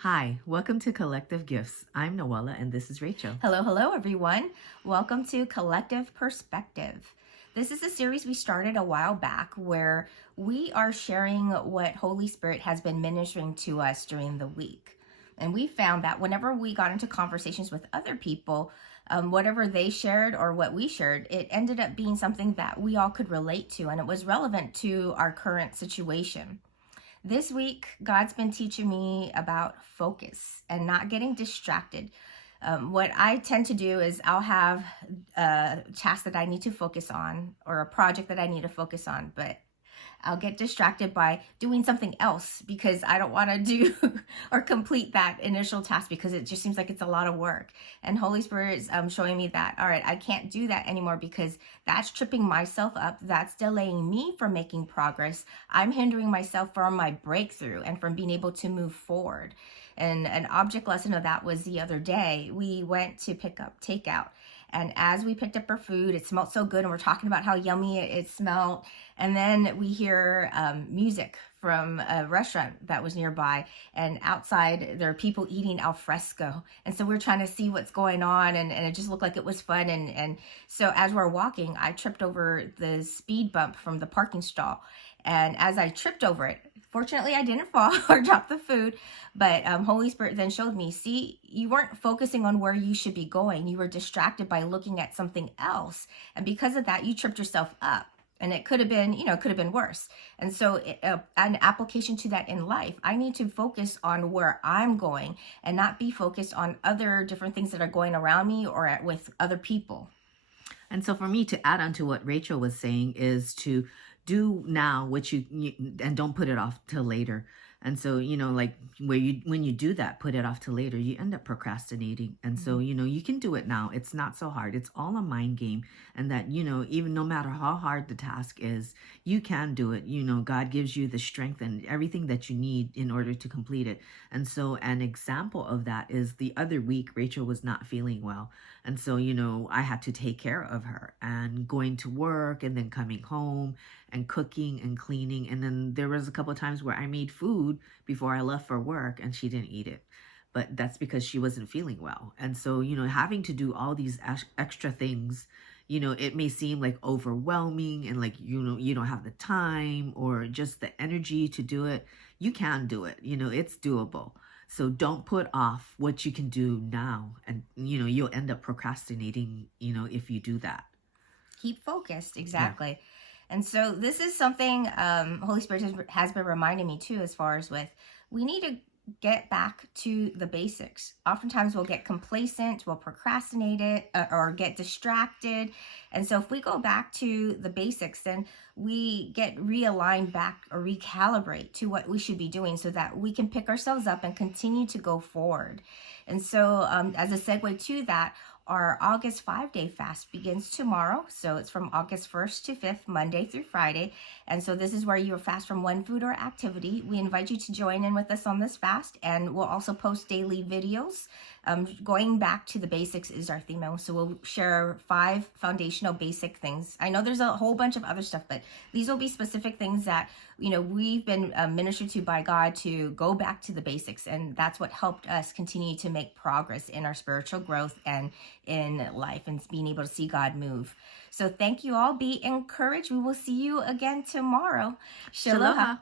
Hi, welcome to Collective Gifts. I'm Noella and this is Rachel. Hello, everyone. Welcome to Collective Perspective. This is a series we started a while back where we are sharing what Holy Spirit has been ministering to us during the week. And we found that whenever we got into conversations with other people, whatever they shared or what we shared, it ended up being something that we all could relate to, and it was relevant to our current situation. This week, God's been teaching me about focus and not getting distracted. What I tend to do is I'll have a task that I need to focus on or a project that I need to focus on, but I'll get distracted by doing something else because I don't want to do or complete that initial task because it just seems like it's a lot of work. And Holy Spirit is showing me that, all right, I can't do that anymore because that's tripping myself up. That's delaying me from making progress. I'm hindering myself from my breakthrough and from being able to move forward. And an object lesson of that was the other day. We went to pick up takeout. And as we picked up our food, it smelled so good. And we're talking about how yummy it smelled. And then we hear music from a restaurant that was nearby. And outside, there are people eating al fresco. And so we're trying to see what's going on. And it just looked like it was fun. And so as we're walking, I tripped over the speed bump from the parking stall. And as I tripped over it, fortunately, I didn't fall or drop the food, but Holy Spirit then showed me, see, you weren't focusing on where you should be going. You were distracted by looking at something else. And because of that, you tripped yourself up. And it could have been, could have been worse. And so an application to that in life, I need to focus on where I'm going and not be focused on other different things that are going around me or with other people. And so for me to add on to what Rachel was saying is to do now what you and don't put it off till later. And so, like when you do that, put it off till later, you end up procrastinating. And so, you can do it now. It's not so hard. It's all a mind game. And that, even no matter how hard the task is, you can do it. God gives you the strength and everything that you need in order to complete it. And so an example of that is the other week, Rachel was not feeling well. And so, I had to take care of her and going to work and then coming home and cooking and cleaning. And then there was a couple of times where I made food before I left for work and she didn't eat it. But that's because she wasn't feeling well. And so, having to do all these extra things, it may seem like overwhelming and like, you don't have the time or just the energy to do it. You can do it. It's doable. So don't put off what you can do now. And, you'll end up procrastinating, if you do that. Keep focused. Exactly. Yeah. And so this is something Holy Spirit has been reminding me too, as far as with, we need to get back to the basics. Oftentimes we'll get complacent, we'll procrastinate it or get distracted. And so if we go back to the basics, then we get realigned back or recalibrate to what we should be doing so that we can pick ourselves up and continue to go forward. And so as a segue to that, our August 5-day fast begins tomorrow. So it's from August 1st to 5th, Monday through Friday. And so this is where you fast from one food or activity. We invite you to join in with us on this fast, and we'll also post daily videos. Going back to the basics is our theme. So we'll share 5 foundational basic things. I know there's a whole bunch of other stuff, but these will be specific things that, we've been ministered to by God to go back to the basics. And that's what helped us continue to make progress in our spiritual growth and in life and being able to see God move. So thank you all. Be encouraged. We will see you again tomorrow. Shalom.